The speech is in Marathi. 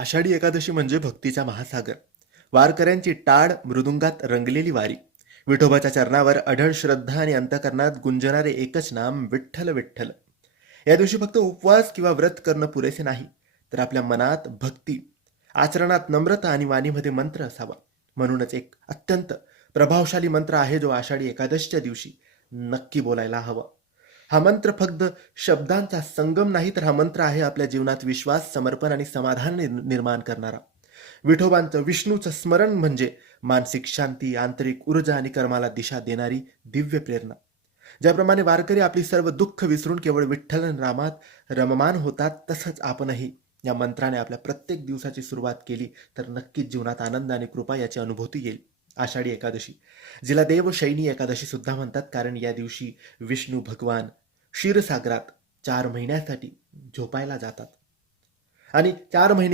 आषाढी एकादशी म्हणजे भक्तीचा महासागर. वारकऱ्यांची टाळ मृदुंगात रंगलेली वारी. विठोबाच्या चरणावर अढळ श्रद्धा आणि अंतकरणात गुंजणारे एकच नाम विठ्ठल विठ्ठल. या दिवशी फक्त उपवास किंवा व्रत करणं पुरेसे नाही, तर आपल्या मनात भक्ती, आचरणात नम्रता आणि वाणीमध्ये मंत्र असावा. म्हणूनच एक अत्यंत प्रभावशाली मंत्र आहे जो आषाढी एकादशीच्या दिवशी नक्की बोलायला हवा. हा मंत्र फक्त शब्दांचा संगम नाही, तर हा मंत्र आहे आपल्या जीवनात विश्वास, समर्पण आणि समाधान निर्माण करणारा. विठोबांचं विष्णूचं स्मरण म्हणजे मानसिक शांती, आंतरिक ऊर्जा आणि कर्माला दिशा देणारी दिव्य प्रेरणा. ज्याप्रमाणे वारकरी आपली सर्व दुःख विसरून केवळ विठ्ठल आणि रामात रममान होतात, तसंच आपणही या मंत्राने आपल्या प्रत्येक दिवसाची सुरुवात केली तर नक्कीच जीवनात आनंद आणि कृपा याची अनुभूती येईल. आषाढी एकादशी, जिला देवशयनी एकादशी सुद्धा म्हणतात, कारण या दिवशी विष्णू भगवान क्षीरसागरात 4 महिन्यासाठी झोपायला जातात आणि 4 महिने